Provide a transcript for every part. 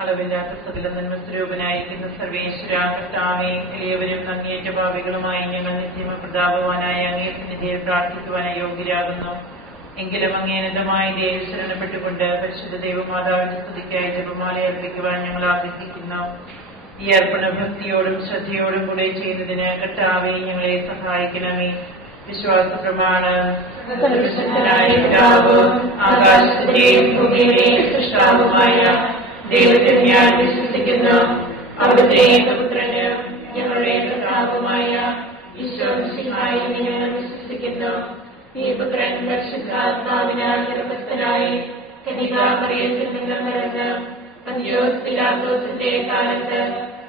അളവില്ലാത്ത സകല നന്മസ്വരൂപനായിരിക്കുന്ന സർവേശ്വര കർത്താവേ, എളിയവരും അങ്ങേറ്റ ഭാവികളുമായി ഞങ്ങൾ നിത്യമ പ്രതാപവാനായ അങ്ങേ സന്നിധിയിൽ പ്രാർത്ഥിക്കുവാൻ യോഗ്യരാകുന്നു. എങ്കിലും അങ്ങേനതമായ ദേവി ശരണപ്പെട്ടുകൊണ്ട് പരിശുദ്ധ ദൈവമാതാവിന്റെ സ്തുതിക്കായി ജപമാല അർപ്പിക്കുവാൻ ഞങ്ങൾ ആഗ്രഹിക്കുന്നു. ഈ അർപ്പണ ഭക്തിയോടും ശ്രദ്ധയോടും കൂടെ ചെയ്യുന്നതിന് കർത്താവേ ഞങ്ങളെ സഹായിക്കണമേ. വിശ്വാസ പ്രമാണം. ആകാശത്തിന്റെയും ഭൂമിയുടെയും സൃഷ്ടാവുമായ ദൈവത്തിൽ ഞാൻ വിശ്വസിക്കുന്നു. അവിടുത്തെ ഏകപുത്രന് ഞങ്ങളുടെ കർത്താവുമായ ഈശോമിശിഹായിൽ ഞങ്ങൾ വിശ്വസിക്കുന്നു. ഈ പുത്രൻ പരിശുദ്ധാത്മാവിനാൽ ഗർഭസ്ഥനായി കന്യകാമറിയത്തിൽ നിന്ന് പിറന്ന് പന്തിയോസ് പിലാത്തോസിന്റെ കാലത്ത്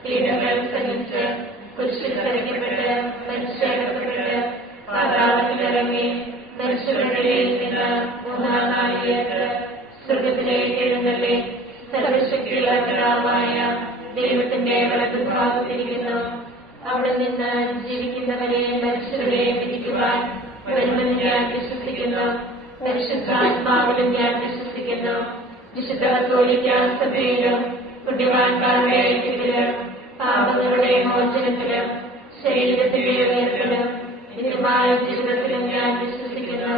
പീഡകൾ സഹിച്ച് കുരിശിൽ തറയ്ക്കപ്പെട്ട് മരിച്ചടക്കപ്പെട്ട് പാതാളത്തിലിറങ്ങി മരിച്ചവരുടെ നിന്ന് മൂന്നാം നാൾ ഉയർത്ത് സ്വർഗ്ഗത്തിലേക്ക് എഴുന്നള്ളി സർവശക്തിയുള്ള പിതാവായ ദൈവത്തിന്റെ വലതുഭാഗത്തിരിക്കുന്നു. അവിടെ നിന്ന് ജീവിക്കുന്നവരെ മരിച്ചവരെ വിധിക്കുവാൻ വരുമെന്ന് ഞാൻ വിശ്വസിക്കുന്നു. പരിശുദ്ധാത്മാവിലും ഞാൻ വിശ്വസിക്കുന്നു. വിശുദ്ധ കത്തോലിക്കാ സഭയിലും പുണ്യവാന്മാരുടെ ഐക്യത്തിലും പാപങ്ങളുടെ മോചനത്തിലും ശരീരത്തിന്റെ ഉയർത്തലും നിത്യമായ ജീവിതത്തിലും ഞാൻ വിശ്വസിക്കുന്നു.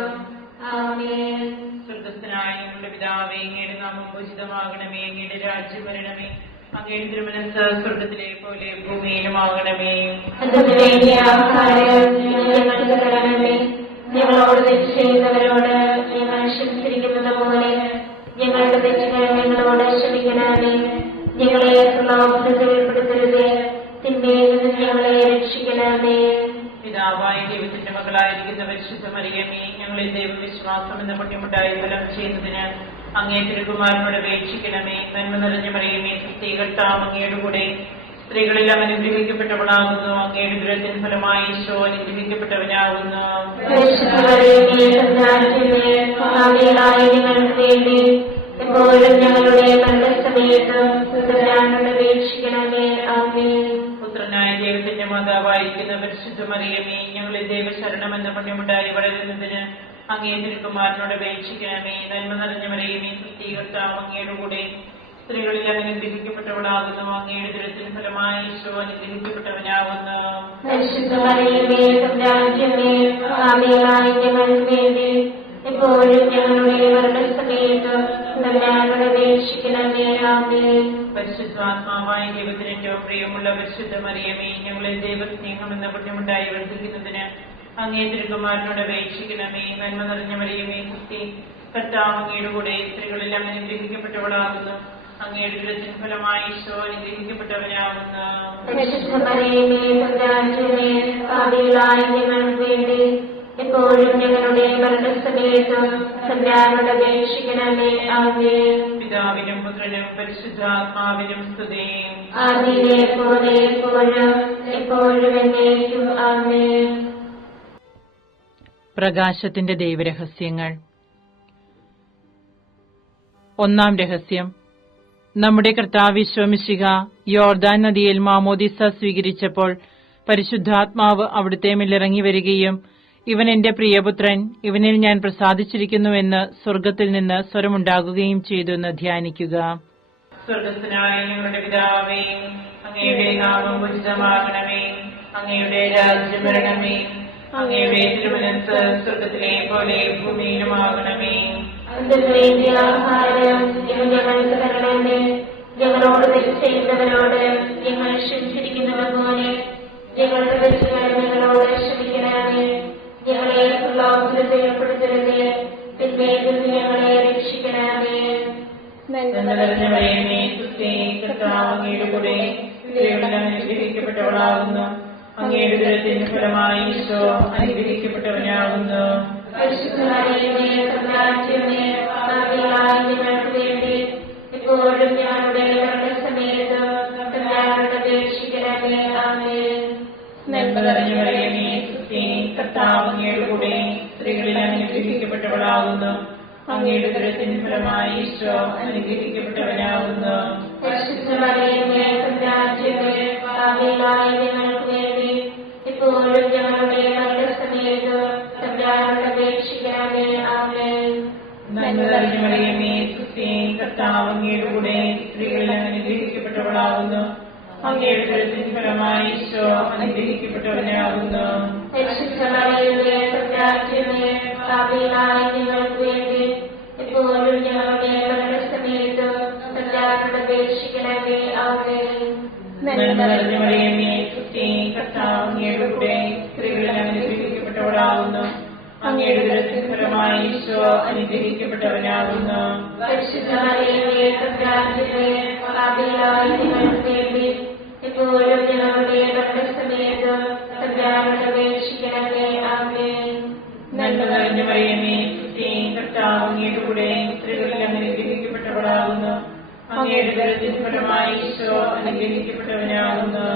ആമേൻ. സ്വർഗ്ഗസ്ഥനായ ഞങ്ങളുടെ പിതാവേ, അങ്ങയുടെ നാമം പൂജിതമാകണമേ. അങ്ങയുടെ രാജ്യം വരണമേ. അങ്ങയുടെ തിരുമനസ്സ് സ്വർഗ്ഗത്തിലെ പോലെ ഭൂമിയിലുമാകണമേ. ഞങ്ങളോട് തെറ്റ് ചെയ്യുന്നവരോട് ഞങ്ങൾ ക്ഷമിച്ചിരിക്കുന്നത് പോലെ ഞങ്ങളുടെ തെറ്റുകൾ ഞങ്ങളോട് ക്ഷമിക്കണമേ. ഞങ്ങളെ പ്രലോഭനത്തിൽ ഉൾപ്പെടുത്തരുതേ, തിന്മയിൽ നിന്ന് ഞങ്ങളെ രക്ഷിക്കണമേ. പിതാവായ ദൈവത്തിന്റെ മകളായിരിക്കുന്ന പരിശുദ്ധ മറിയമേ, ഞങ്ങളിൽ ദൈവവിശ്വാസം എന്ന പുണ്യമുണ്ടായി ഫലം ചെയ്യുന്നതിന് അങ്ങേ തിരുകുമാരനോട് അപേക്ഷിക്കണമേ. നന്മ നിറഞ്ഞ മറിയമേ, കർത്താവ് അങ്ങയുടെ കൂടെ സ്ത്രീകളെല്ലാം അനുഗ്രഹിക്കപ്പെട്ടവളാകുന്നു. അങ്ങയുടെ ദുരത്തിൻ ഫലമായി ഈശോ അനുഗ്രഹിക്കപ്പെട്ടവനാകുന്നു. പുത്രനായ ദൈവത്തിന്റെ മാതാവായിരിക്കുന്ന പരിശുദ്ധ മറിയമേ, ഞങ്ങളിൽ ദൈവശരണം എന്ന പുണ്യമുണ്ടായി വളരുന്നതിന് അങ്ങേ തിരുകുമാരനോട് അപേക്ഷിക്കണമേ. നന്മ നിറഞ്ഞ മറിയമേ, കർത്താവ് അങ്ങയുടെ കൂടെ സ്ത്രീകളിൽ അനുഗ്രഹിക്കപ്പെട്ടവളാകുന്നു. അങ്ങയുടെ ദുരത്തിന് ഫലമായി ഈശോ അനുഗ്രഹിക്കപ്പെട്ടവനാകുന്നു. പരിശുദ്ധാത്മാവായ ദൈവത്തിന് ഏറ്റവും പ്രിയമുള്ള പരിശുദ്ധ മറിയമേ, ഞങ്ങളിൽ ദൈവസ്നേഹം എന്ന പുണ്യമുണ്ടായി വർദ്ധിക്കുന്നതിന് അങ്ങേ തിരുകുമാരനോട് അപേക്ഷിക്കണമേ. നന്മ നിറഞ്ഞ മറിയമേ, കർത്താവ് അങ്ങയുടെ കൂടെ സ്ത്രീകളെല്ലാം അനുഗ്രഹിക്കപ്പെട്ടവളാകുന്നു. അങ്ങയുടെ ദുരത്തിൻ ഫലമായി ഈശോ അനുഗ്രഹിക്കപ്പെട്ടവനാകുന്നു. എപ്പോഴും ഞങ്ങളുടെ മരണസമയത്തും തമ്പുരാനോട് അപേക്ഷിക്കണമേ. ആമേൻ. പിതാവിനും പുത്രനും പരിശുദ്ധാത്മാവിനും സ്തുതി. ആദിയിലെ പോലെ എപ്പോഴും എപ്പോഴും എന്നേക്കും. ആമേൻ. പ്രകാശത്തിന്റെ ദൈവരഹസ്യങ്ങൾ. ഒന്നാം രഹസ്യം. നമ്മുടെ കർത്താവ് ഈശോ മിശിഹ യോർദാൻ നദിയിൽ മാമോദിസ സ്വീകരിച്ചപ്പോൾ പരിശുദ്ധാത്മാവ് അവിടുത്തെ മേലിറങ്ങി വരികയും ഇവൻ എന്റെ പ്രിയപുത്രൻ, ഇവനിൽ ഞാൻ പ്രസാദിച്ചിരിക്കുന്നുവെന്ന് സ്വർഗ്ഗത്തിൽ നിന്ന് സ്വരമുണ്ടാകുകയും ചെയ്തു എന്ന് ധ്യാനിക്കുക. സ്വർഗ്ഗസ്ഥനായ ഞങ്ങളുടെ പിതാവേ, അങ്ങയുടെ നാമം പൂജിതമാകണമേ. അങ്ങയുടെ രാജ്യം വരണമേ. അങ്ങയുടെ തിരുമനസ്സ് സ്വർഗ്ഗത്തിലെ പോലെ ഭൂമിയിലുമാകണമേ. ഞങ്ങൾക്ക് തരണമേ. ഞങ്ങളോട് തെറ്റ് ചെയ്യുന്നവരോട് ഞങ്ങൾ ക്ഷമിച്ചിരിക്കുന്നത് പോലെ ഞങ്ങളുടെ തെറ്റുകൾ ഞങ്ങളോട് ക്ഷമിക്കണമേ. ഞങ്ങളെ പ്രലോഭനത്തിൽ ഉൾപ്പെടുത്തരുതേ, തിന്മയിൽ നിന്ന് ഞങ്ങളെ രക്ഷിക്കണമേ. അങ്ങയുടെ കൂടെ സ്ത്രീകളെല്ലാം അനുഗ്രഹിക്കപ്പെട്ടവളാകുന്നു. അങ്ങയുടെ ദുരത്തിന് ഫലമായി ഈശോ അനുഗ്രഹിക്കപ്പെട്ടവനാകുന്നു. എപ്പോഴും ഞങ്ങളുടെ മരണസമയത്ത് തമ്പുരാനോട് അപേക്ഷിക്കണമേ. ആമേൻ. കർത്താവ് അങ്ങയുടെ കൂടെ സ്ത്രീകളെല്ലാം അനുഗ്രഹിക്കപ്പെട്ടവളാകുന്നു. അങ്ങയുടെ ദുരത്തിന് ഫലമായി ഈശോ അനുഗ്രഹിക്കപ്പെട്ടവനാകുന്നു. എപ്പോഴും ഞങ്ങളുടെ മരണസമയത്ത് തമ്പുരാനോട് അപേക്ഷിക്കണമേ. ആമേൻ. കർത്താവ് അങ്ങയുടെ കൂടെ സ്ത്രീകളെല്ലാം അനുഗ്രഹിക്കപ്പെട്ടവളാകുന്നു. അങ്ങയുടെ ഉദരത്തിൻ ഫലമായി ഈശോ അനുഗ്രഹിക്കപ്പെട്ടവനാകുന്നു. പരിശുദ്ധ മറിയമേ, തമ്പുരാന്റമ്മേ, പാപികളായ ഞങ്ങൾക്ക് വേണ്ടി ഇപ്പോഴും ഞങ്ങളുടെ മരണസമയത്തും തമ്പുരാനോട് അപേക്ഷിക്കണമേ. ആമേൻ. നന്മ നിറഞ്ഞ മറിയമേ, സ്തുതി. കർത്താവ് അങ്ങയുടെ കൂടെ സ്ത്രീകളിൽ അനുഗ്രഹിക്കപ്പെട്ടവളാകുന്നു. അങ്ങയുടെ ഉദരത്തിൻ ഫലമായി ഈശോ അനുഗ്രഹിക്കപ്പെട്ടവനാകുന്നു. പരിശുദ്ധ മറിയമേ, തമ്പുരാന്റമ്മേ, പാപികളായ ഞങ്ങൾക്ക് വേണ്ടി ഇപ്പോഴും ഞങ്ങളുടെ മരണസമയത്തും തമ്പുരാനോട് അപേക്ഷിക്കണമേ. ആമേൻ. നന്മ നിറഞ്ഞ മറിയമേ, സ്തുതി. കർത്താവ് അങ്ങയുടെ കൂടെ സ്ത്രീകളിൽ അനുഗ്രഹിക്കപ്പെട്ടവളാകുന്നു. അങ്ങയുടെ ഉദരത്തിൻ ഫലമായി ഈശോ അനുഗ്രഹിക്കപ്പെട്ടവനാകുന്നു.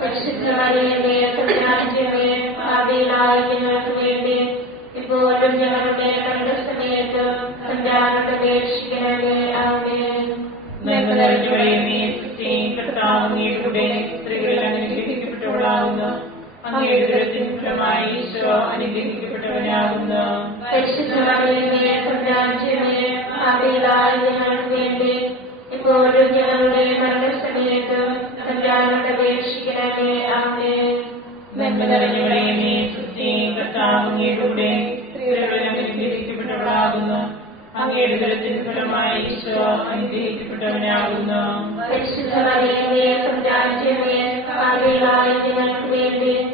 പരിശുദ്ധ മറിയമേ, തമ്പുരാന്റമ്മേ, പാപികളായ ഞങ്ങൾക്ക് വേണ്ടി ഇപ്പോഴും ഞങ്ങളുടെ മരണസമയത്തും തമ്പുരാനോട് അപേക്ഷിക്കണമേ. ആമേൻ. നന്മ നിറഞ്ഞ മറിയമേ, സ്തുതി. കർത്താവ് അങ്ങയുടെ കൂടെ സ്ത്രീകളിൽ അനുഗ്രഹിക്കപ്പെട്ടവളാകുന്നു. അങ്ങയുടെ ഉദരത്തിൻ ഫലമായി ഈശോ അനുഗ്രഹിക്കപ്പെട്ടവനാകുന്നു. പരിശുദ്ധ മറിയമേ, തമ്പുരാന്റമ്മേ, പാപികളായ ഞങ്ങൾക്ക് വേണ്ടി ഇപ്പോഴും ഞങ്ങളുടെ മരണസമയത്തും തമ്പുരാനോട് അപേക്ഷിക്കണമേ. ആമേൻ. നന്മ നിറഞ്ഞ മറിയമേ, സ്തുതി. കർത്താവ് അങ്ങയുടെ കൂടെ സ്ത്രീകളിൽ അനുഗ്രഹിക്കപ്പെട്ടവളാകുന്നു. അങ്ങയുടെ ഉദരത്തിൻ ഫലമായി ഈശോ അനുഗ്രഹിക്കപ്പെട്ടവനാകുന്നു. പരിശുദ്ധ മറിയമേ, തമ്പുരാന്റമ്മേ, പാപികളായ ഞങ്ങൾക്ക് വേണ്ടി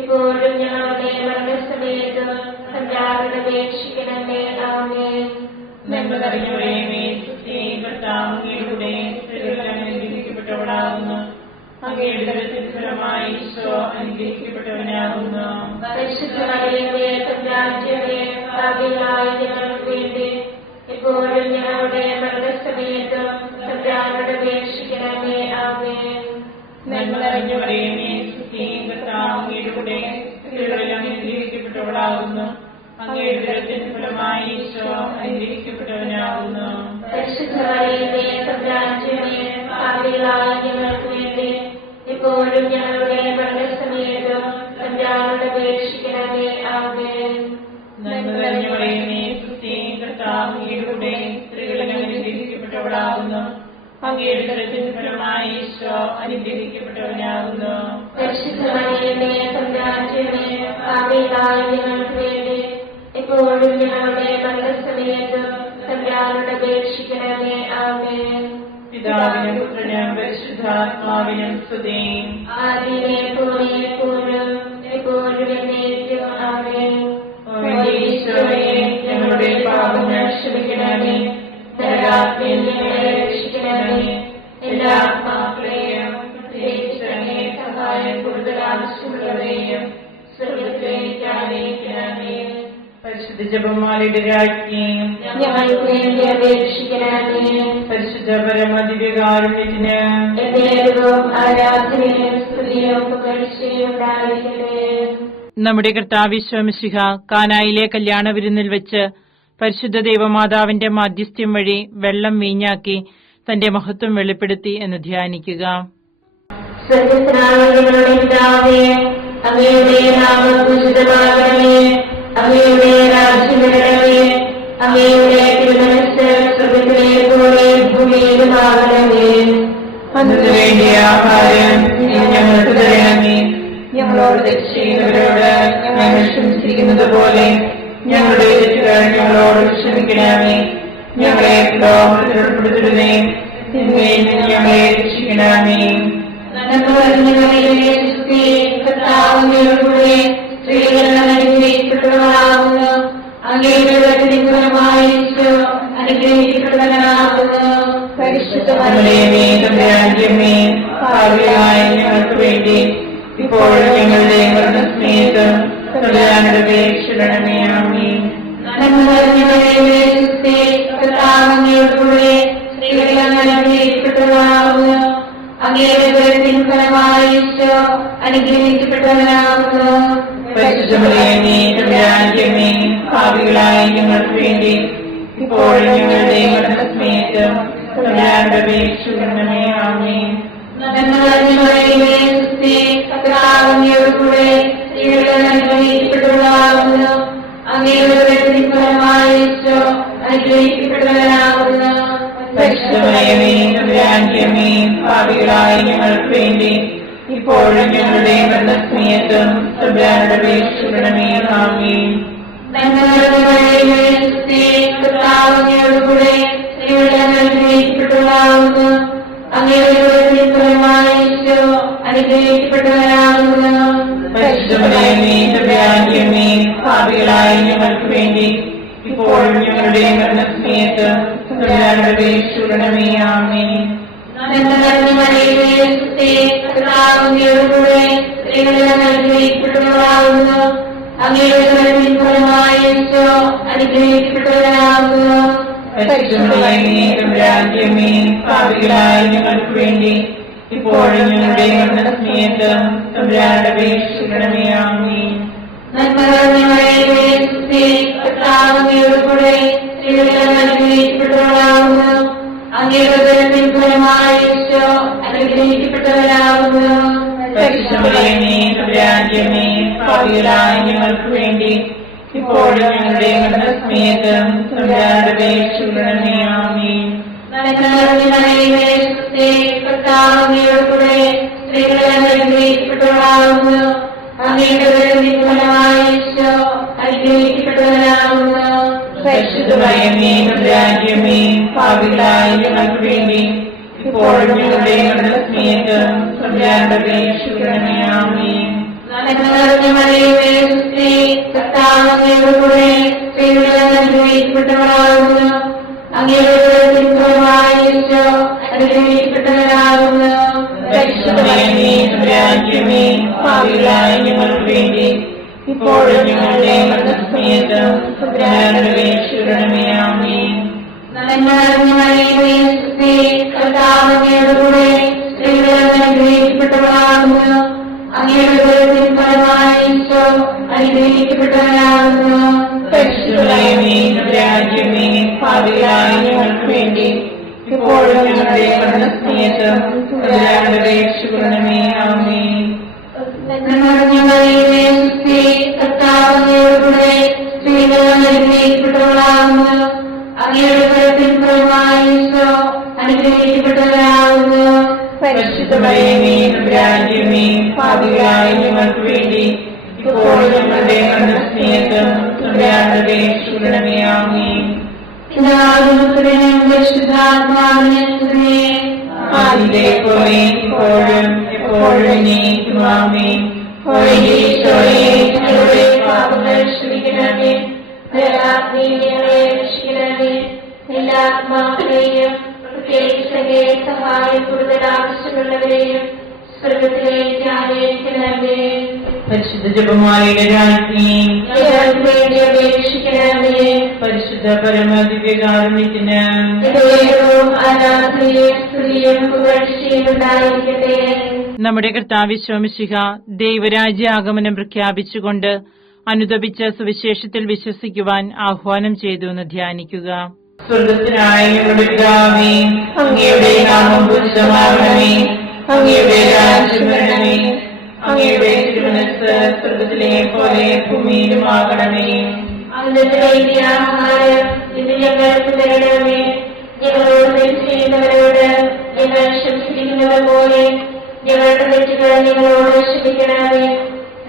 ഇപ്പോഴും ഞങ്ങളുടെ മരണസമയത്തും തമ്പുരാനോട് അപേക്ഷിക്കണമേ. ആമേൻ. നന്മ നിറഞ്ഞ മറിയമേ, സ്തുതി. കർത്താവ് അങ്ങയുടെ കൂടെ സ്ത്രീകളിൽ അനുഗ്രഹിക്കപ്പെട്ടവളാകുന്നു. അങ്ങയുടെ ഉദരത്തിൻ ഫലമായി ഈശോ അനുഗ്രഹിക്കപ്പെട്ടവനാകുന്നു. പരിശുദ്ധ മറിയമേ, തമ്പുരാന്റമ്മേ, പാപികളായ ഞങ്ങൾക്ക് വേണ്ടി ഇപ്പോഴും ഞങ്ങളുടെ മരണസമയത്തും തമ്പുരാനോട് അപേക്ഷിക്കണമേ. ആമേൻ. നന്മ നിറഞ്ഞ മറിയമേ, സ്തുതി. കർത്താവ് അങ്ങയുടെ കൂടെ സ്ത്രീകളിൽ അനുഗ്രഹിക്കപ്പെട്ടവളാകുന്നു. അങ്ങയുടെ ഉദരത്തിൻ ഫലമായി ഈശോ അനുഗ്രഹിക്കപ്പെട്ടവനാകുന്നു. പരിശുദ്ധ മറിയമേ, തമ്പുരാന്റമ്മേ, പാപികളായ ഞങ്ങൾക്ക് വേണ്ടി ഇപ്പോഴും ഞങ്ങളുടെ മരണസമയത്തും തമ്പുരാനോട് അപേക്ഷിക്കണമേ. ആമേൻ. നന്മ നിറഞ്ഞ മറിയമേ, സ്തുതി. കർത്താവ് അങ്ങയുടെ കൂടെ സ്ത്രീകളിൽ അനുഗ്രഹിക്കപ്പെട്ടവളാകുന്നു. അങ്ങയുടെ ഉദരത്തിൻ ഫലമായി ഈശോ അനുഗ്രഹിക്കപ്പെട്ടവനാകുന്നു. പരിശുദ്ധ മറിയമേ, തമ്പുരാന്റമ്മേ, പാപികളായ ഞങ്ങൾക്ക് വേണ്ടി ഇപ്പോഴും ഞങ്ങളുടെ മരണസമയത്തും തമ്പുരാനോട് അപേക്ഷിക്കണമേ. ആമേൻ. പിതാവിനും പുത്രനും പരിശുദ്ധാത്മാവിനും സ്തുതി. ആദിയിലെ പോലെ എപ്പോഴും എപ്പോഴും എന്നേക്കും. ആമേൻ. ഈശോയെ, ഞങ്ങളുടെ പാപങ്ങൾ ക്ഷമിക്കണമേ. നരകാഗ്നിയിൽ ഞങ്ങളെ രക്ഷിക്കണമേ. എല്ലാ ആത്മാക്കളെയും പ്രത്യേകിച്ച് അങ്ങേ സഹായം കൂടുതൽ ആവശ്യമുള്ളവരെയും സ്വർഗ്ഗത്തിലേക്ക് ആനയിക്കണമേ. പരിശുദ്ധ ജപമാലയുടെ രാജ്ഞിയും ഞങ്ങൾക്ക് വേണ്ടി അപേക്ഷിക്കണമേ. പരിശുദ്ധ പരമദിവ്യകാരുണ്യത്തിന് എന്നേരവും ആരാധനയും സ്തുതിയും പുകഴ്ചയും ഉണ്ടായിരിക്കട്ടെ. നമ്മുടെ കർത്താവ് ഈശോ മിശിഹ കാനായിലെ കല്യാണ വിരുന്നിൽ വെച്ച് പരിശുദ്ധ ദൈവമാതാവിന്റെ മാധ്യസ്ഥ്യം വഴി വെള്ളം വീഞ്ഞാക്കി തന്റെ മഹത്വം വെളിപ്പെടുത്തി എന്ന് ധ്യാനിക്കുക. സ്വർഗ്ഗസ്ഥനായ ഞങ്ങളുടെ പിതാവേ, അങ്ങയുടെ നാമം പൂജിതമാകണമേ. അങ്ങയുടെ രാജ്യം വരണമേ. അങ്ങയുടെ തിരുമനസ്സ് സ്വർഗ്ഗത്തിലെ പോലെ ഭൂമിയിലുമാകണമേ. അന്നു വേണ്ടിയ ആഹാരം ഞങ്ങൾക്ക് തരണമേ. ഞങ്ങളോട് തെറ്റ് ചെയ്യുന്നവരോട് ഞങ്ങൾ ക്ഷമിച്ചിരിക്കുന്നത് പോലെ ഞങ്ങളുടെ തെറ്റുകൾ ഞങ്ങളോട് ക്ഷമിക്കണമേ. ഞങ്ങളെ പ്രലോഭനത്തിൽ ഉൾപ്പെടുത്തരുതേ, തിന്മയിൽ നിന്ന് ഞങ്ങളെ രക്ഷിക്കണമേ. നന്മ നിറഞ്ഞ മറിയമേ, സ്തുതി. കർത്താവ് അങ്ങയുടെ കൂടെ സ്ത്രീകൾ അനുഗ്രഹിക്കപ്പെട്ടവളാകുന്നു. അങ്ങയുടെ ഉദരത്തിൻ ഫലമായി ഈശോ അനുഗ്രഹിക്കപ്പെട്ടവനാകുന്നു. പരിശുദ്ധ മറിയമേ, തമ്പുരാന്റമ്മേ, പാപികളായ ഞങ്ങൾക്ക് വേണ്ടി ഇപ്പോഴും ഞങ്ങളുടെ മരണസമയത്ത് തമ്പുരാനോട് അപേക്ഷിക്കണമേ. ആമേൻ. നന്മ നിറഞ്ഞ മറിയമേ, സ്തുതി. കർത്താവ് അങ്ങയുടെ കൂടെ സ്ത്രീകൾ അനുഗ്രഹിക്കപ്പെട്ടവളാകുന്നു. അങ്ങയുടെ ഉദരത്തിൻ ഫലമായി ഈശോ അനുഗ്രഹിക്കപ്പെട്ടവനാകുന്നു. പരിശുദ്ധ മറിയമേ, തമ്പുരാന്റമ്മേ, പാപികളായ ഞങ്ങൾക്ക് വേണ്ടി ഇപ്പോഴും ഞങ്ങളുടെ മരണസമയത്ത് തമ്പുരാനോട് അപേക്ഷിക്കണമേ. ആമേൻ. നന്മ നിറഞ്ഞ മറിയമേ, സ്തുതി. കർത്താവ് അങ്ങയുടെ കൂടെ സ്ത്രീകൾ അനുഗ്രഹിക്കപ്പെട്ടവളാകുന്നു. അങ്ങയുടെ ഉദരത്തിൻ ഫലമായി ഈശോ അനുഗ്രഹിക്കപ്പെട്ടവനാകുന്നു. പരിശുദ്ധ മറിയമേ, തമ്പുരാന്റമ്മേ, പാപികളായ ഞങ്ങൾക്ക് വേണ്ടി ഇപ്പോഴും ഞങ്ങളുടെ മരണസമയത്തും തമ്പുരാനോട് അപേക്ഷിക്കണമേ. ആമേൻ. പാപികളായ ഞങ്ങൾക്ക് വേണ്ടി ഇപ്പോഴും ഞങ്ങളുടെ മരണസമയത്ത് തമ്പുരാനോട് അപേക്ഷിക്കണമേ. ആമേൻ. പാപികളായ ഞങ്ങൾക്ക് വേണ്ടി ഇപ്പോഴും ഞങ്ങളുടെ മരണസമയത്ത് തമ്പുരാനോട് അപേക്ഷിക്കണമേ. ആമേൻ. പാപികളായ ഞങ്ങൾക്ക് വേണ്ടി ഇപ്പോഴും ഞങ്ങളുടെ മരണസമയത്ത് തമ്പുരാനോട് അപേക്ഷിക്കണമേ. ആമേൻ. പാപികളായ ഞങ്ങൾക്ക് വേണ്ടി ഇപ്പോഴും ഞങ്ങളുടെ മരണസമയത്ത് തമ്പുരാനോട് അപേക്ഷിക്കണമേ. ആമേൻ. പാപികളായ ഞങ്ങൾക്ക് വേണ്ടി ഇപ്പോഴും ഞങ്ങളുടെ മരണസമയത്ത് തമ്പുരാനോട് അപേക്ഷിക്കണമേ. ആമേൻ. പാപികളായ ഞങ്ങൾക്ക് വേണ്ടി ഇപ്പോഴും ഞങ്ങളുടെ മരണസമയത്ത് തമ്പുരാനോട് അപേക്ഷിക്കണമേ. ആമേൻ. പാപികളായ ഞങ്ങൾക്ക് വേണ്ടി ഇപ്പോഴും ഞങ്ങളുടെ മരണസമയത്ത് തമ്പുരാനോട് അപേക്ഷിക്കണമേ. ആമേൻ. ആദിയിലെ പോലെ ഇപ്പോഴും എപ്പോഴും എന്നേക്കും. ആമേൻ. ഞങ്ങളുടെ പാപങ്ങൾ ക്ഷമിക്കണമേ. എല്ലാ ആത്മാക്കളെയും പ്രത്യേകിച്ച് സഹായം കൂടുതൽ ആവശ്യമുള്ളവരെയും സ്വർഗത്തിലേക്ക് ആനയിക്കണമേ. പരിശുദ്ധ ജപമാലയുടെ രാജ്ഞി വേണ്ടി അപേക്ഷിക്കണമേ. പരിശുദ്ധ പരമദിവ്യകാരുണ്യത്തിന് നമ്മുടെ കർത്താവ് ശോമിശിഹ ദൈവരാജ്യ ആഗമനം പ്രഖ്യാപിച്ചുകൊണ്ട് അനുദപിച്ച സുവിശേഷത്തിൽ വിശ്വസിക്കുവാൻ ആഹ്വാനം ചെയ്തു എന്ന് ധ്യാനിക്കുക. സ്വർഗത്തിനായ ഞങ്ങളുടെ പിതാവേ, അങ്ങയുടെ നാമം പൂജിതമാകണമേ. അങ്ങയുടെ രാജ്യം വരണമേ. അങ്ങയുടെ തിരുമനസ്സ് സ്വർഗത്തിലെ പോലെ ഭൂമിയിലുമാകണമേ. ആഹാരം ഇത് ഞങ്ങൾക്ക് തരണമേ. ഞങ്ങളോട് തെറ്റ് ചെയ്യുന്നവരോട് ഞങ്ങൾ ക്ഷമിച്ചിരിക്കുന്നത് പോലെ ഞങ്ങളുടെ തെറ്റുകൾ ഞങ്ങളോട് ക്ഷമിക്കണമേ.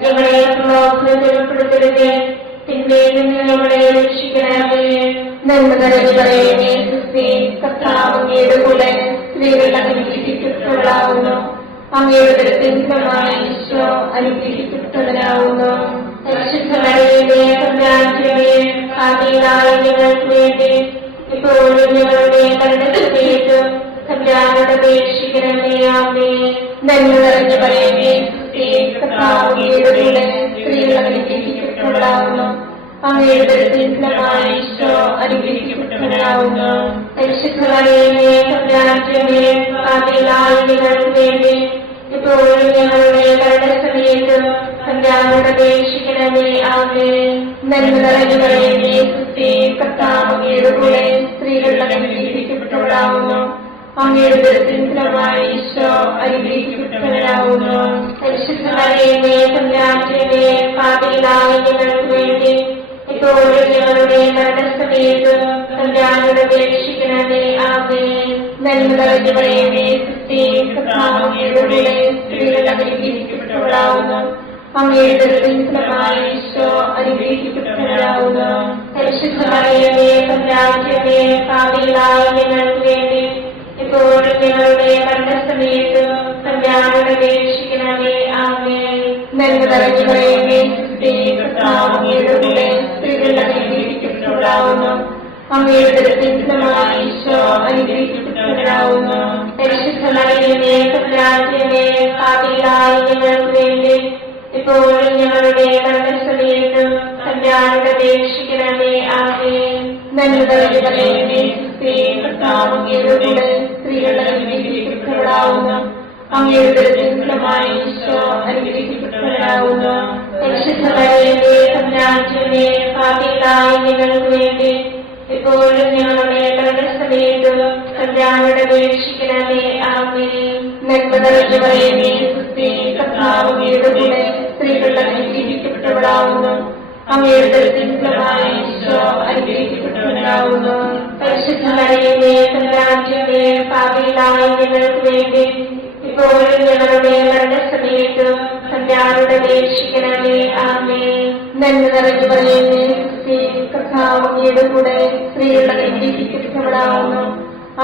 ഞങ്ങളെ പ്രലോഭനത്തിൽ ഉൾപ്പെടുത്തരുത്, തിന്മയിൽ നിന്ന് ഞങ്ങളെ രക്ഷിക്കണമേ. നന്മ നിറഞ്ഞു പറയുന്നേ ക്രിസ്തേ, കർത്താവ് അങ്ങയുടെ കൂടെ സ്ത്രീകൾ അനുഗ്രഹിക്കപ്പെട്ടവളാവുന്നു. അങ്ങയുടെ ദൃത്തിൻ ഫലമായി ഈശോ അനുഗ്രഹിക്കപ്പെട്ടവനാവുന്നു. പരിശുദ്ധ മറിയമേ, തമ്പുരാന്റമ്മേ, പാപികളായ ഞങ്ങൾക്ക് വേണ്ടി ഇപ്പോഴും ഞങ്ങളുടെ മരണസമയത്തും തമ്പുരാനോട് അപേക്ഷിക്കണമേ. ആമേൻ. നന്മ നിറഞ്ഞു പറയുന്നേ ക്രിസ്തേ, കർത്താവ് അങ്ങയുടെ കൂടെ സ്ത്രീകൾ അനുഗ്രഹിക്കപ്പെട്ടവളാവുന്നു. അങ്ങയുടെ ദൃത്തിൻ ഫലമായി ഈശോ അനുഗ്രഹിക്കപ്പെട്ടവനാവുന്നു. പരിശുദ്ധ മറിയമേ, തമ്പുരാന്റമ്മേ, പാപികളായ ഞങ്ങൾക്ക് വേണ്ടി ഇപ്പോഴും ഞങ്ങളുടെ മരണസമയത്തും തമ്പുരാനോട് അപേക്ഷിക്കണമേ. ആമേൻ. നന്മ നിറഞ്ഞു പറയുന്നേ ക്രിസ്തേ, കർത്താവ് അങ്ങയുടെ കൂടെ സ്ത്രീകൾ അനുഗ്രഹിക്കപ്പെട്ടവളാവുന്നു. അങ്ങയുടെ ദൃത്തിൻ ഫലമായി ഈശോ അനുഗ്രഹിക്കപ്പെട്ടവനാവുന്നു. പരിശുദ്ധ മറിയമേ, തമ്പുരാന്റമ്മേ, പാപികളായ ഞങ്ങൾക്ക് വേണ്ടി ഇപ്പോഴും ഞങ്ങളുടെ മരണസമയത്തും തമ്പുരാനോട് അപേക്ഷിക്കണമേ. ആമേൻ. നന്മ നിറഞ്ഞു പറയുന്നേ ക്രിസ്തേ, കർത്താവ് അങ്ങയുടെ കൂടെ സ്ത്രീകൾ അനുഗ്രഹിക്കപ്പെട്ടവളാകുന്നു. അങ്ങയുടെ ഫലമായ ഈശോ അനുഗ്രഹിക്കപ്പെട്ടവരാകുന്നു. പരിശുദ്ധ മറിയമേ തമ്പുരാന്റമ്മേ, പാപികളായ ഞങ്ങൾക്ക് വേണ്ടി ഇപ്പോഴും ഞങ്ങളുടെ മരണസമയത്ത് തമ്പുരാനോട് അപേക്ഷിക്കണമേ. ആമേൻ. നന്മ നിറഞ്ഞ മറിയമേ, കർത്താവ് അങ്ങയുടെ കൂടെ സ്ത്രീകൾ അനുഗ്രഹിക്കപ്പെട്ടവളാകുന്നു. അങ്ങയുടെ ഫലമായ ഈശോ അനുഗ്രഹിക്കപ്പെട്ടവരാകുന്നു. പരിശുദ്ധ മറിയമേ തമ്പുരാന്റമ്മേ, പാപികളായ ഞങ്ങൾക്ക് വേണ്ടി ഇപ്പോഴും ഞങ്ങളുടെ മരണസമയത്ത് തമ്പുരാനോട് അപേക്ഷിക്കണമേ. ആമേൻ. നന്മ നിറഞ്ഞ മറിയമേ, കർത്താവ് അങ്ങയുടെ കൂടെ സ്ത്രീകൾ അനുഗ്രഹിക്കപ്പെട്ടവളാകുന്നു. അങ്ങയുടെ ഫലമായ ഈശോ അനുഗ്രഹിക്കപ്പെട്ടവരാകുന്നു. പരിശുദ്ധ മറിയമേ തമ്പുരാന്റമ്മേ, പാപികളായ ഞങ്ങൾക്ക് വേണ്ടി ഇപ്പോഴും ഞങ്ങളുടെ മരണസമയത്ത് തമ്പുരാനോട് അപേക്ഷിക്കണമേ. ആമേൻ. നന്മ നിറഞ്ഞ മറിയമേ, കർത്താവ് അങ്ങയുടെ കൂടെ സ്ത്രീകൾ അനുഗ്രഹിക്കപ്പെട്ടവളാകുന്നു. അങ്ങയുടെ ഫലമായ ഈശോ അനുഗ്രഹിക്കപ്പെട്ടവരാകുന്നു. പരിശുദ്ധ മറിയമേ തമ്പുരാന്റമ്മേ, പാപികളായ ഞങ്ങൾക്ക് വേണ്ടി ഇപ്പോഴും ഞങ്ങളുടെ മരണസമയത്ത് തമ്പുരാനോട് അപേക്ഷിക്കണമേ. ആമേൻ. നന്മ നിറഞ്ഞ മറിയമേ, കർത്താവ് അങ്ങയുടെ കൂടെ സ്ത്രീകൾ അനുഗ്രഹിക്കപ്പെട്ടവളാകുന്നു.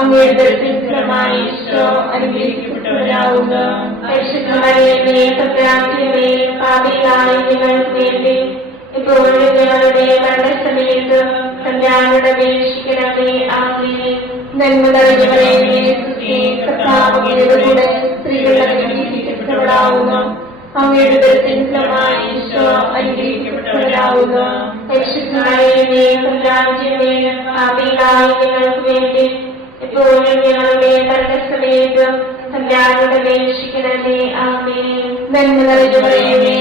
അങ്ങയുടെ ഫലമായ ഈശോ അനുഗ്രഹിക്കപ്പെട്ടവരാകുന്നു. പരിശുദ്ധ മറിയമേ തമ്പുരാന്റമ്മേ, പാപികളായ ഞങ്ങൾക്ക് വേണ്ടി ഇപ്പോഴും ഞങ്ങളുടെ മരണസമയത്ത് തമ്പുരാനോട് അപേക്ഷിക്കണമേ. ആമേൻ. നന്മ നിറഞ്ഞ മറിയമേ, കർത്താവ് അങ്ങയുടെ കൂടെ സ്ത്രീകൾ അനുഗ്രഹിക്കപ്പെട്ടവളാകുന്നു. അങ്ങയുടെ ഫലമായ ഈശോ അനുഗ്രഹിക്കപ്പെട്ടവരാകുന്നു. പരിശുദ്ധ മറിയമേ തമ്പുരാന്റമ്മേ, പാപികളായ ഞങ്ങൾക്ക് വേണ്ടി ഇപ്പോഴും ഞങ്ങളുടെ മരണസമയത്ത് തമ്പുരാനോട് അപേക്ഷിക്കണമേ. ആമേൻ. നന്മ നിറഞ്ഞ മറിയമേ,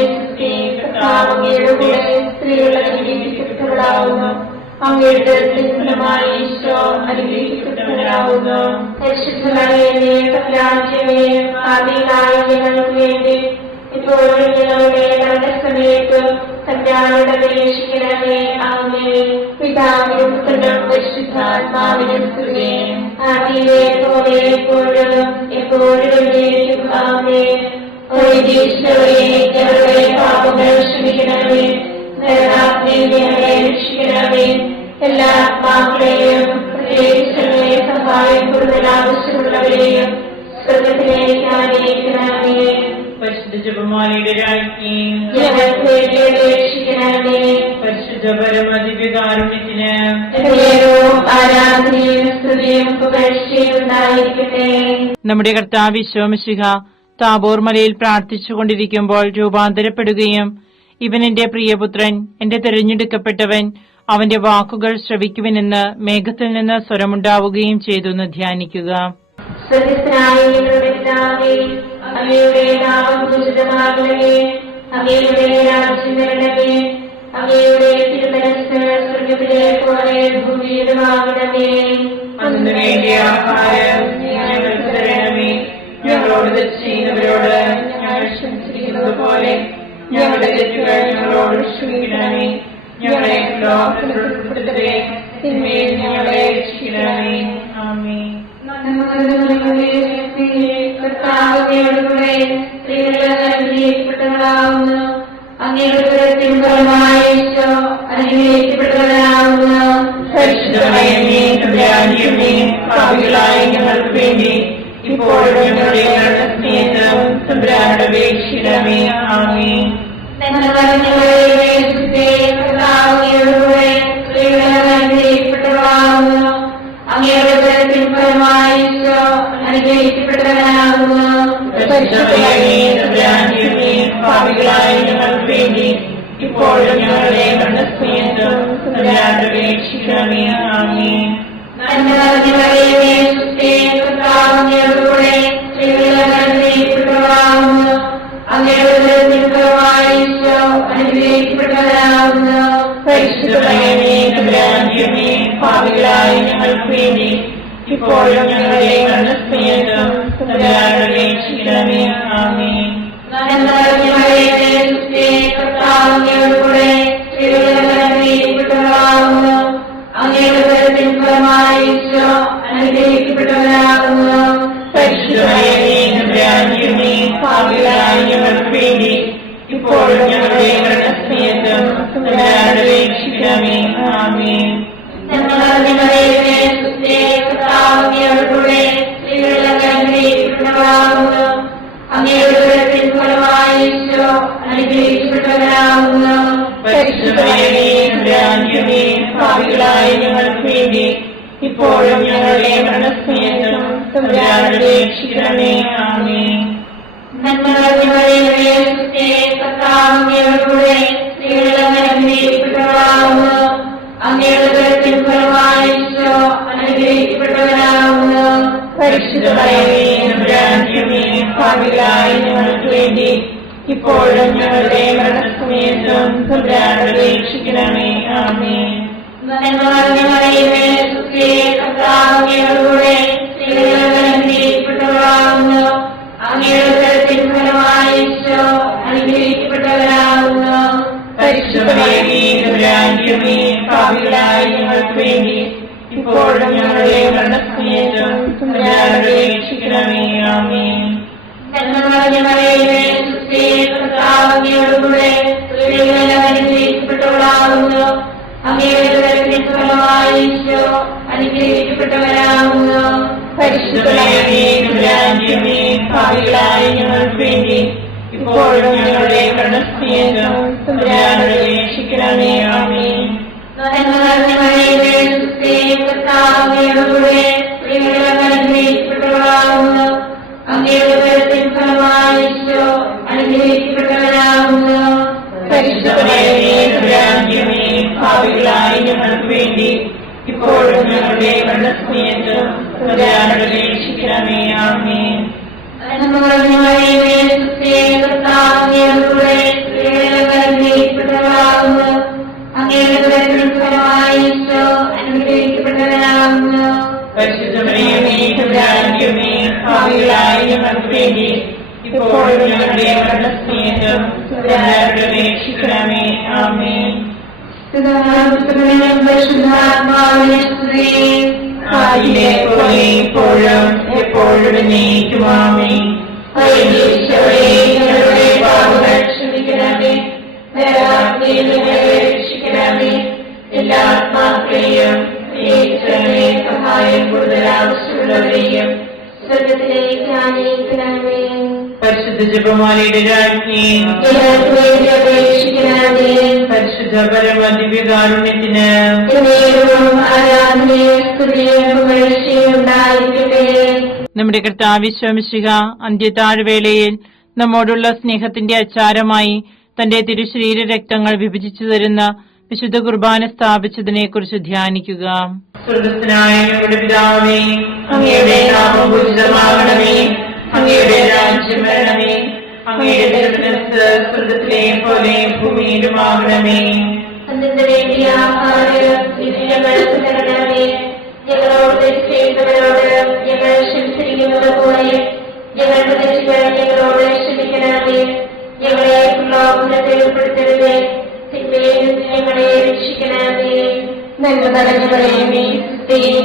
കർത്താവ് അങ്ങയുടെ കൂടെ സ്ത്രീകൾ അനുഗ്രഹിക്കപ്പെട്ടവളാകുന്നു. അങ്ങയുടെ ഫലമായ ഈശോ അനുഗ്രഹിക്കപ്പെട്ടവരാകുന്നു. പരിശുദ്ധ മറിയമേ തമ്പുരാന്റമ്മേ, പാപികളായ ഞങ്ങൾക്ക് വേണ്ടി ഇപ്പോഴും ഞങ്ങളുടെ മരണസമയത്ത് തമ്പുരാനോട് അപേക്ഷിക്കണമേ. ആമേൻ. പിതാവിനും പുത്രനും പരിശുദ്ധാത്മാവിനും സ്തുതി. ആദിയിലെ പോലെ എപ്പോഴും എപ്പോഴും എന്നേക്കും. ആമേൻ. ഈശോയെ ഞങ്ങളുടെ പാപങ്ങൾ ക്ഷമിക്കണമേ. നരകാഗ്നിയിൽ ഞങ്ങളെ രക്ഷിക്കണമേ. എല്ലാ ആത്മാക്കളെയും പ്രത്യേകിച്ച് സഹായം കൂടുതൽ ആവശ്യമുള്ളവരെയും സ്വർഗ്ഗത്തിലേക്ക് ആനയിക്കണമേ. പരിശുദ്ധ ജപമാലയുടെ രാജ്ഞി ഞങ്ങൾക്ക് വേണ്ടി അപേക്ഷിക്കണമേ. പരിശുദ്ധ പരമദിവ്യകാരുണ്യത്തിന് ആരാധനയും സ്തുതിയും പുകഴ്ചയും ഉണ്ടായിരിക്കട്ടെ. നമ്മുടെ കർത്താവ് ഈശോ മിശിഹ താബോർ മലയിൽ പ്രാർത്ഥിച്ചുകൊണ്ടിരിക്കുമ്പോൾ രൂപാന്തരപ്പെടുകയും ഇവൻ എന്റെ പ്രിയപുത്രൻ, എന്റെ തെരഞ്ഞെടുക്കപ്പെട്ടവൻ, അവന്റെ വാക്കുകൾ ശ്രവിക്കുവനെന്ന് മേഘത്തിൽ നിന്ന് സ്വരമുണ്ടാവുകയും ചെയ്തു എന്ന് ധ്യാനിക്കുക. അങ്ങയുടെ നാമം പൂജിതമാകണമേ. അങ്ങയുടെ രാജ്യം വരണമേ. അങ്ങയുടെ തിരുമനസ്സ് സ്വർഗ്ഗത്തിലെ പോലെ ഭൂമിയിലുമാകണമേ. അന്ന് വേണ്ടിയ ആഹാരം ഞങ്ങൾക്ക് തരണമേ. ഞങ്ങളോട് തെറ്റ് ചെയ്യുന്നവരോട് ഞങ്ങൾ ക്ഷമിച്ചിരിക്കുന്നത് പോലെ ഞങ്ങളുടെ തെറ്റുകൾ ഞങ്ങളോട് ക്ഷമിക്കണമേ. ഞങ്ങളെ ലോകത്തിൽ ഉൾപ്പെടുത്തരുതേ, തിന്മയിൽ ഞങ്ങളെ രക്ഷിക്കണമേ. ആമേൻ. കർത്താവിനോടുകൂടെ സ്ത്രീകൾ അനുഗ്രഹിക്കപ്പെട്ടവളാകുന്നു. അങ്ങയുടെ ഫലമായ ഈശോ അനുഗ്രഹിക്കപ്പെട്ടവരാകുന്നു. പരിശുദ്ധ മറിയമേ തമ്പുരാന്റമ്മേ, പാപികളായ ഞങ്ങൾക്ക് വേണ്ടി ഇപ്പോഴും ഞങ്ങളുടെ മരണസമയത്ത് തമ്പുരാനോട് അപേക്ഷിക്കണമേ. ആമേൻ. കർത്താവിനോടുകൂടെ സ്ത്രീകൾ അനുഗ്രഹിക്കപ്പെട്ടവളാകുന്നു. അങ്ങയുടെ ഫലമായ ഈശോ അനുഗ്രഹിക്കപ്പെട്ടവരാകുന്നു. പാപികളായ ഞങ്ങൾക്ക് വേണ്ടി ഇപ്പോഴും ഞങ്ങളുടെ മരണസമയത്ത് തമ്പുരാനോട് അപേക്ഷിക്കണമേ. ആമേൻ. കർത്താവിനോടുകൂടെ സ്ത്രീകൾ അനുഗ്രഹിക്കപ്പെട്ടവളാകുന്നു. അങ്ങയുടെ ഫലമായ ഈശോ അനുഗ്രഹിക്കപ്പെട്ടവരാകുന്നു. പാപികളായ ഞങ്ങൾക്ക് വേണ്ടി ഇപ്പോഴും ഞങ്ങളുടെ മരണസമയത്ത് തമ്പുരാനോട് അപേക്ഷിക്കണമേ. ആമേൻ. കർത്താവിനോടുകൂടെ സ്ത്രീകൾ അനുഗ്രഹിക്കപ്പെട്ടവളാകുന്നു. അങ്ങയുടെ ഫലമായ ഈശോ അനുഗ്രഹിക്കപ്പെട്ടവരാകുന്നു. പരിശുദ്ധ പാപികളായ ഞങ്ങൾക്ക് വേണ്ടി ഇപ്പോഴും ഞങ്ങളുടെ മരണസമയത്തും തമ്പുരാനോട് അപേക്ഷിക്കണമേ. ആമേൻ. പാപികളായ ഞങ്ങൾക്ക് വേണ്ടി ഇപ്പോഴും ഞങ്ങളുടെ മരണസമയത്തും തമ്പുരാനോട് അപേക്ഷിക്കണമേ. ആമേൻ. പാപികളായ ഞങ്ങൾക്ക് വേണ്ടി ഇപ്പോഴും ഞങ്ങളുടെ മരണസമയത്തും തമ്പുരാനോട് അപേക്ഷിക്കണമേ. ആമേൻ. പാപികളായ ഞങ്ങൾക്ക് വേണ്ടി ഇപ്പോഴും ഞങ്ങളുടെ മരണസമയത്തും തമ്പുരാനോട് അപേക്ഷിക്കണമേ. ആമേൻ. പാപികളായ ഞങ്ങൾക്ക് വേണ്ടി ഇപ്പോഴും ഞങ്ങളുടെ മരണസമയത്തും തമ്പുരാനോട് അപേക്ഷിക്കണമേ. ആമേൻ. പാപികളായ ഞങ്ങൾക്ക് വേണ്ടി ഇപ്പോഴും ഞങ്ങളുടെ മരണസമയത്തും തമ്പുരാനോട് അപേക്ഷിക്കണമേ. ആമേൻ. പാപികളായ ഞങ്ങൾക്ക് വേണ്ടി ഇപ്പോഴും ഞങ്ങളുടെ മരണസമയത്തും തമ്പുരാനോട് അപേക്ഷിക്കണമേ. ആമേൻ. ഇപ്പോഴും എപ്പോഴും എന്നേക്കും. ആമേൻ. ക്ഷമിക്കണമേ. രക്ഷിക്കണമേ. എല്ലാ ആത്മാക്കളെയും സഹായം കൂടുതൽ ആവശ്യമുള്ളവരെയും സ്വർഗത്തിലേക്ക് ആനയിക്കണമേ. പരിശുദ്ധ ജപമാലയുടെ രാജ്ഞി അപേക്ഷിക്കണമേ. പരിശുദ്ധ പരമദിവ്യകാരുണ്യത്തിന് നമ്മുടെ കർത്താവ് മിശിഹ അന്ത്യതാഴ്വേളയിൽ നമ്മോടുള്ള സ്നേഹത്തിന്റെ അച്ചാരമായി തന്റെ തിരുശരീര രക്തങ്ങൾ വിഭജിച്ചു തരുന്ന വിശുദ്ധ കുർബാന സ്ഥാപിച്ചതിനെ കുറിച്ച് ധ്യാനിക്കുക. സ്വർഗ്ഗസ്ഥനായ ഞങ്ങളുടെ പിതാവേ, അങ്ങയുടെ നാമം പൂജിതമാകണമേ. അങ്ങയുടെ രാജ്യം വരണമേ. അങ്ങയുടെ തിരുമനസ്സ് സ്വർഗ്ഗത്തിലെ പോലെ ഭൂമിയിലുമാകണമേ. ഞങ്ങളോട് ചെയ്തവരോട് ഞങ്ങൾ ക്ഷമിച്ചിരിക്കുന്നത് പോലെ ഞങ്ങളുടെ തെറ്റുകൾ ഞങ്ങളോട് ക്ഷമിക്കണമേ. ഞങ്ങളെ പ്രലോഭനത്തിൽ ഉൾപ്പെടുത്തരുതേ, തിന്മയിൽ ഞങ്ങളെ രക്ഷിക്കണമേ. നന്മ നിറഞ്ഞവളേ,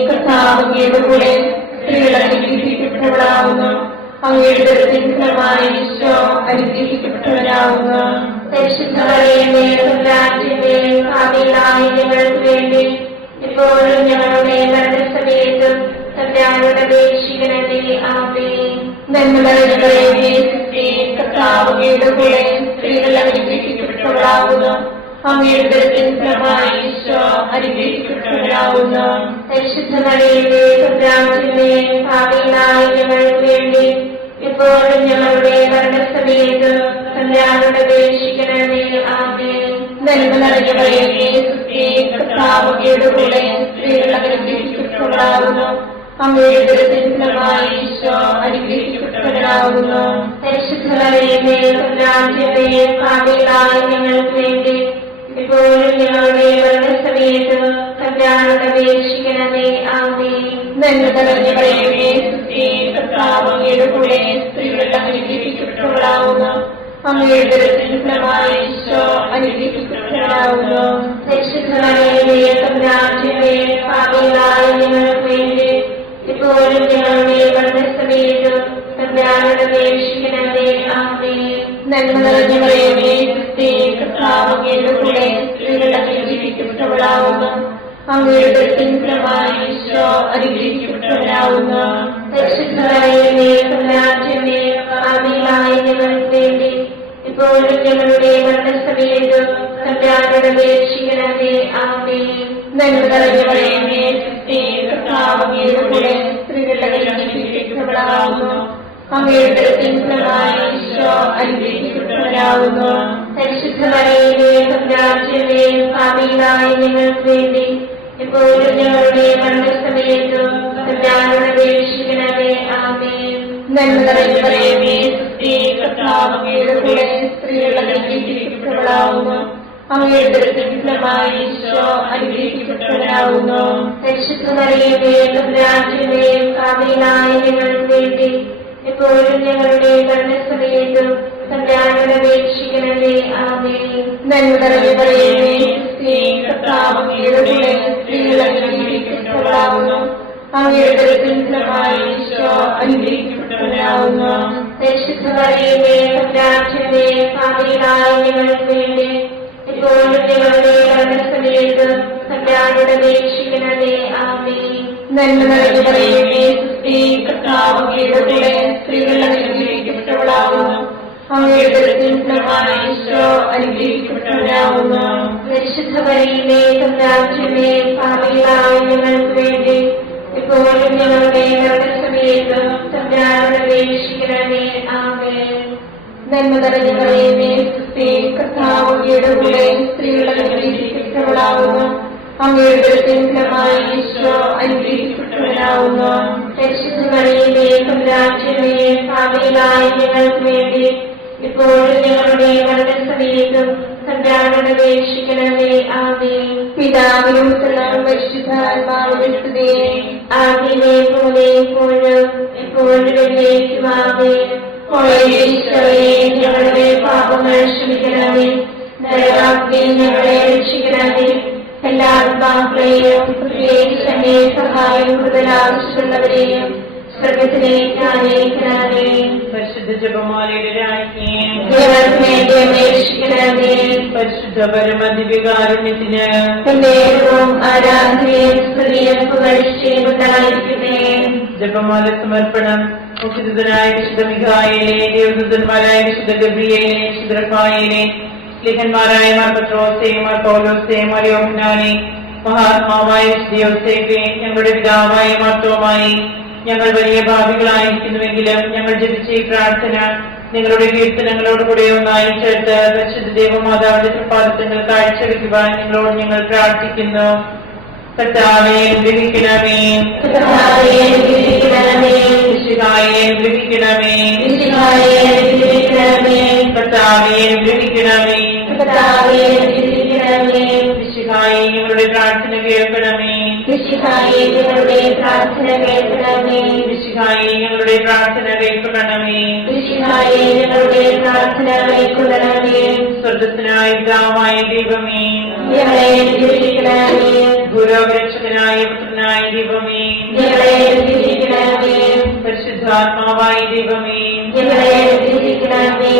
കർത്താവിന്റെ കൂടെ സ്ത്രീകൾ അനുഗ്രഹിക്കപ്പെട്ടവളാവുന്നു. അങ്ങയുടെ ഫലമായി ഈശോ അനുഗ്രഹിക്കപ്പെട്ടവരാവുന്നു. പരിശുദ്ധമറിയമേ, തമ്പുരാന്റെ പാപികളായ ഞങ്ങൾക്ക് വേണ്ടി ഇപ്പോഴും ഞങ്ങളുടെ മരണസമയത്തും തമ്പുരാനോട് അപേക്ഷിക്കണമേ. ആമേൻ. നന്മ നിറഞ്ഞവളേ, കർത്താവിന്റെ കൂടെ സ്ത്രീകൾ അനുഗ്രഹിക്കപ്പെട്ടവളാവുന്നു. അങ്ങയുടെ ഫലമായി ഈശോ അനുഗ്രഹിക്കപ്പെട്ടവരാവുന്നു. പരിശുദ്ധമറിയമേ, തമ്പുരാന്റെ പാപികളായ ഞങ്ങൾക്ക് വേണ്ടി ഇപ്പോഴും ഞങ്ങളുടെ മരണസമയത്തും തമ്പുരാനോട് അപേക്ഷിക്കണമേ. ആമേൻ. നന്മ നിറഞ്ഞവളേ, കർത്താവിന്റെ കൂടെ സ്ത്രീകൾ അനുഗ്രഹിക്കപ്പെട്ടവളാവുന്നു. അങ്ങയുടെ ഫലമായി ഈശോ അനുഗ്രഹിക്കപ്പെട്ടവരാവുന്നു. പരിശുദ്ധമറിയമേ, തമ്പുരാന്റെ പാപികളായ ഞങ്ങൾക്ക് വേണ്ടി ഇപ്പോഴും ഞങ്ങളുടെ മരണസമയത്തും തമ്പുരാനോട് അപേക്ഷിക്കണമേ. ആമേൻ. നന്മ നിറഞ്ഞവളേ, കർത്താവിന്റെ കൂടെ സ്ത്രീകൾ അനുഗ്രഹിക്കപ്പെട്ടവളാവുന്നു. അങ്ങയുടെ ഫലമായി ഈശോ അനുഗ്രഹിക്കപ്പെട്ടവരാവുന്നു. പരിശുദ്ധമറിയമേ, തമ്പുരാന്റെ പാപികളായ ഞങ്ങൾക്ക് വേണ്ടി ഇപ്പോഴും ഞങ്ങളുടെ മരണസമയത്തും തമ്പുരാനോട് അപേക്ഷിക്കണമേ. ആമേൻ. നന്മ നിറഞ്ഞ മറിയമേ, ക്രിസ്തേ, കർത്താവ് അങ്ങയുടെ കൂടെ സ്ത്രീകൾ അനുഗ്രഹിക്കപ്പെട്ടവളാവുന്നു. അങ്ങയുടെ ഉദരത്തിൻ ഫലമായി ഈശോ അനുഗ്രഹിക്കപ്പെട്ടവനാവുന്നു. പരിശുദ്ധ മറിയമേ, തമ്പുരാന്റമ്മേ, പാപികളായ ഞങ്ങൾക്ക് വേണ്ടി ഇപ്പോഴും ഞങ്ങളുടെ മരണസമയത്തും തമ്പുരാനോട് അപേക്ഷിക്കണമേ. ആമേൻ. നന്മ നിറഞ്ഞ മറിയമേ, ക്രിസ്തേ, കർത്താവ് അങ്ങയുടെ കൂടെ സ്ത്രീകൾ അനുഗ്രഹിക്കപ്പെട്ടവളാവുന്നു. അങ്ങയുടെ ഉദരത്തിൻ ഫലമായി ഈശോ അനുഗ്രഹിക്കപ്പെട്ടവനാവുന്നു. പരിശുദ്ധ മറിയമേ, തമ്പുരാന്റമ്മേ, പാപികളായ ഞങ്ങൾക്ക് വേണ്ടി ഇപ്പോഴും ഞങ്ങളുടെ മരണസമയത്തും തമ്പുരാനോട് അപേക്ഷിക്കണമേ. ആമേൻ. നന്മ നിറഞ്ഞ മറിയമേ, ക്രിസ്തേ, കർത്താവ് അങ്ങയുടെ കൂടെ സ്ത്രീകൾ അനുഗ്രഹിക്കപ്പെട്ടവളാവുന്നു. അങ്ങയുടെ ഉദരത്തിൻ ഫലമായി ഈശോ അനുഗ്രഹിക്കപ്പെട്ടവനാവുന്നു. പരിശുദ്ധ മറിയമേ, തമ്പുരാന്റമ്മേ, പാപികളായ ഞങ്ങൾക്ക് വേണ്ടി ഇപ്പോഴും ഞങ്ങളുടെ മരണസമയത്തും തമ്പുരാനോട് അപേക്ഷിക്കണമേ. ആമേൻ. നന്മ നിറഞ്ഞ മറിയമേ, ക്രിസ്തേ, കർത്താവ് അങ്ങയുടെ കൂടെ സ്ത്രീകൾ അനുഗ്രഹിക്കപ്പെട്ടവളാവുന്നു. അങ്ങയുടെ ഉദരത്തിൻ ഫലമായി ഈശോ അനുഗ്രഹിക്കപ്പെട്ടവനാവുന്നു. പരിശുദ്ധ മറിയമേ, തമ്പുരാന്റമ്മേ, പാപികളായ ഞങ്ങൾക്ക് വേണ്ടി ഇപ്പോഴും ഞങ്ങളുടെ മരണസമയത്തും തമ്പുരാനോട് അപേക്ഷിക്കണമേ. ആമേൻ. നന്മ നിറഞ്ഞ മറിയമേ, ക്രിസ്തേ, കർത്താവ് അങ്ങയുടെ കൂടെ സ്ത്രീകൾ അനുഗ്രഹിക്കപ്പെട്ടവളാവുന്നു. അങ്ങയുടെ ഉദരത്തിൻ ഫലമായി ഈശോ അനുഗ്രഹിക്കപ്പെട്ടവനാവുന്നു. പരിശുദ്ധ മറിയമേ, തമ്പുരാന്റമ്മേ, പാപികളായ ഞങ്ങൾക്ക് വേണ്ടി ഇപ്പോഴും ഞങ്ങളുടെ മരണസമയത്തും തമ്പുരാനോട് അപേക്ഷിക്കണമേ. ആമേൻ. നന്മ നിറഞ്ഞ മറിയമേ, ക്രിസ്തേ, കർത്താവ് അങ്ങയുടെ കൂടെ സ്ത്രീകൾ അനുഗ്രഹിക്കപ്പെട്ടവളാവുന്നു. അങ്ങയുടെ ഉദരത്തിൻ ഫലമായി ഈശോ അനുഗ്രഹിക്കപ്പെട്ടവനാവുന്നു. പരിശുദ്ധ മറിയമേ, തമ്പുരാന്റമ്മേ, പാപികളായ ഞങ്ങൾക്ക് വേണ്ടി ഇപ്പോഴും ഞങ്ങളുടെ മരണസമയത്തും തമ്പുരാനോട് അപേക്ഷിക്കണമേ. ആമേൻ. പിതാവിനും പുത്രനും പരിശുദ്ധാത്മാവിനും സ്തുതി. ആദിയിലെ പോലെ ഇപ്പോഴും എപ്പോഴും എന്നേക്കും. ആമേൻ. ഈശോയെ, ഞങ്ങളുടെ പാപങ്ങൾ ക്ഷമിക്കണമേ. നരകാഗ്നിയിൽ ഞങ്ങളെ രക്ഷിക്കണമേ. എല്ലാ ആത്മാക്കളെയും പ്രത്യേകിച്ച് സഹായം കൂടുതൽ ആവശ്യമുള്ളവരെയും സ്വർഗത്തിലേക്ക് അനയിക്കണമേ. പരിശുദ്ധ ജപമാലയുടെ രാജ്ഞി, ഞങ്ങൾക്ക് വേണ്ടി അപേക്ഷിക്കണമേ. പരിശുദ്ധ പരമദിവ്യകാരുണ്യത്തിന് എന്നേരവും ആരാധനയും സ്തുതിയും പുകഴ്ചയും ഉണ്ടായിരിക്കട്ടെ. ജപമാല സമർപ്പണം. മുഖ്യദൂതനായ വിശുദ്ധ മിഖായേലേ, ദേവദൂതന്മാരായ വിശുദ്ധ ഗബ്രിയേലേ, വിശുദ്ധ റഫായേലേ, ലേഖന്മാരായ മാർ പത്രോസേ, മാർ പൗലോസേ, മാർ യോഹന്നാനേ, മഹാത്മാവായ വിശുദ്ധ യോസേഫേ, ഞങ്ങളുടെ പിതാവായ മാർത്തോമായി, ഞങ്ങൾ വലിയ ഭാവികളായിരിക്കുന്നുവെങ്കിലും ഞങ്ങൾ ജപിച്ച ഈ പ്രാർത്ഥന നിങ്ങളുടെ കീർത്തനങ്ങളോട് കൂടെ ഒന്നായി ചേർത്ത് പരിശുദ്ധ ദേവമാതാവിന്റെ പ്രഭാതങ്ങൾ കാഴ്ചവെക്കുവാൻ നിങ്ങളോട് ഞങ്ങൾ പ്രാർത്ഥിക്കുന്നു. കർത്താവേ, അനുഗ്രഹിക്കണമേ. കർത്താവേ, അനുഗ്രഹിക്കണമേ. മിശിഹായെ, അനുഗ്രഹിക്കണമേ. മിശിഹായെ, അനുഗ്രഹിക്കണമേ. കർത്താവേ, അനുഗ്രഹിക്കണമേ. കർത്താവേ, അനുഗ്രഹിക്കണമേ. മിശിഹായെ, ഞങ്ങളുടെ പ്രാർത്ഥന കേൾക്കണമേ. മിശിഹായെ, ഞങ്ങളുടെ പ്രാർത്ഥന കേൾക്കണമേ. മിശിഹായെ, ഞങ്ങളുടെ പ്രാർത്ഥന കേൾക്കണമേ. മിശിഹായെ, ഞങ്ങളുടെ പ്രാർത്ഥന കേൾക്കണമേ. സ്വർഗ്ഗസ്ഥനായ പിതാവായ ദൈവമേ, ഞങ്ങളെ അനുഗ്രഹിക്കണമേ. ഗുരുരക്ഷകനായ പുത്രനായ ദൈവമേ, ഞങ്ങളെ അനുഗ്രഹിക്കണമേ. പരിശുദ്ധാത്മാവായ ദൈവമേ, ഞങ്ങളെ അനുഗ്രഹിക്കണമേ.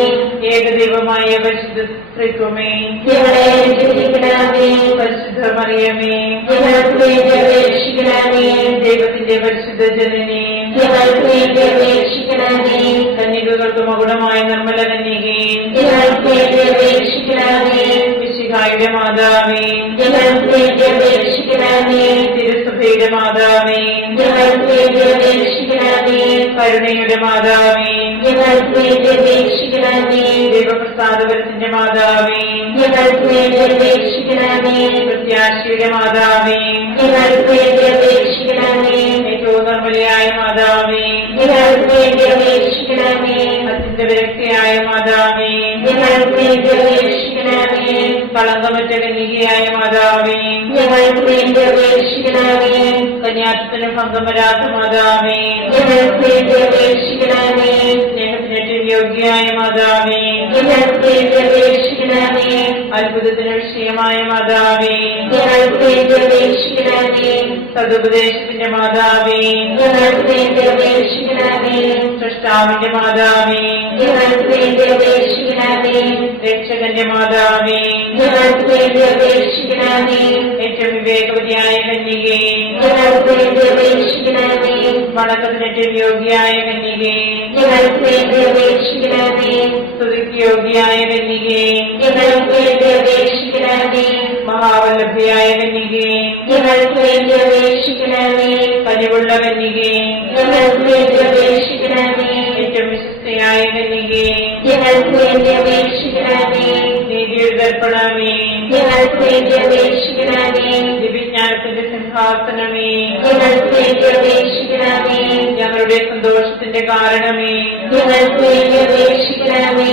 ഏകദൈവമായ പരിശുദ്ധ ത്രിത്വമേ, ഞങ്ങളെ അനുഗ്രഹിക്കണമേ. പരിശുദ്ധ മറിയമേ, ഞങ്ങൾക്ക് വേണ്ടി അപേക്ഷിക്കണമേ. ദൈവത്തിന്റെ പരിശുദ്ധ ജനനേ, ഞങ്ങൾക്ക് വേണ്ടി അപേക്ഷിക്കണമേ. കന്യകകൾക്ക് മകുടമായ നിർമ്മല കന്യകേ, ഞങ്ങൾക്ക് വേണ്ടി അപേക്ഷിക്കണമേ. മിശിഹായുടെ മാതാവേ, ഞങ്ങൾക്ക് വേണ്ടി അപേക്ഷിക്കണമേ. തിരുസഭയുടെ മാതാവേ, ഞങ്ങൾക്ക് വേണ്ടി അപേക്ഷിക്കണമേ. കരുണയുടെ മാതാവേ, ഞങ്ങൾക്ക് വേണ്ടി അപേക്ഷിക്കണമേ. ദൈവപ്രസാദപരത്തിന്റെ മാതാവേ, ഞങ്ങൾക്ക് വേണ്ടി അപേക്ഷിക്കണമേ. പ്രത്യാശയുടെ മാതാവേ, ഞങ്ങൾക്ക് വേണ്ടി അപേക്ഷിക്കണമേ. ഏറ്റവും നിർമ്മലയായ മാതാവേ, ഞങ്ങൾക്ക് വേണ്ടി അപേക്ഷിക്കണമേ. അത്യന്ത വിരക്തിയായ മാതാവേ, ഞങ്ങൾക്ക് വേണ്ടി അപേക്ഷിക്കണമേ. കളങ്കമറ്റ കന്യകയായ മാതാവേ, ഞങ്ങൾക്ക് വേണ്ടി അപേക്ഷിക്കണമേ. കന്യാത്വത്തിന് ഭംഗം വരാത്ത മാതാവേ, ഞങ്ങൾക്ക് വേണ്ടി അപേക്ഷിക്കണമേ. സ്നേഹത്തിനേറ്റവും യോഗ്യയായ മാതാവേ, ഞങ്ങൾക്ക് വേണ്ടി അപേക്ഷിക്കണമേ. അത്ഭുതത്തിന് വിഷയമായ മാതാവേ, ഞങ്ങൾക്ക് വേണ്ടി അപേക്ഷിക്കണമേ. സതുപദേശത്തിന്റെ മാതാവേ, ഞങ്ങൾക്ക് വേണ്ടി അപേക്ഷിക്കണമേ. സൃഷ്ടാവിന്റെ മാതാവേ, ഞങ്ങൾക്ക് വേണ്ടി അപേക്ഷിക്കണമേ. രക്ഷകന്റെ മാതാവേ, ഞങ്ങൾക്ക് വേണ്ടി അപേക്ഷിക്കണമേ. ഏറ്റവും വിവേകവതിയായ കന്യകേ, ഞങ്ങൾക്ക് വേണ്ടി അപേക്ഷിക്കണമേ. വണക്കത്തിനേറ്റവും യോഗ്യയായ കന്യകേ, ഞങ്ങൾക്ക് വേണ്ടി അപേക്ഷിക്കണമേ. സ്തുതിക്ക് യോഗ്യയായ കന്യകേ, ഞങ്ങൾക്ക് വേണ്ടി അപേക്ഷിക്കണമേ. മഹാവല്ലഭയായ കന്യകേ, ഞങ്ങൾക്ക് വേണ്ടി അപേക്ഷിക്കണമേ. കനിവുള്ള കന്യകേ, ഞങ്ങൾക്ക് വേണ്ടി അപേക്ഷിക്കണമേ. ഏറ്റവും വിശ്വസ്തയായ കന്യകേ, ഞങ്ങൾക്ക് വേണ്ടി അപേക്ഷിക്കണമേ. നീതിയുടെ ദർപ്പണമേ, ഞങ്ങൾക്ക് വേണ്ടി അപേക്ഷിക്കണമേ. ദിവ്യജ്ഞാനത്തിന്റെ സിംഹാസനമേ, ഞങ്ങൾക്ക് വേണ്ടി അപേക്ഷിക്കണമേ. ഞങ്ങളുടെ സന്തോഷത്തിന്റെ കാരണമേ, ഞങ്ങൾക്ക് വേണ്ടി അപേക്ഷിക്കണമേ.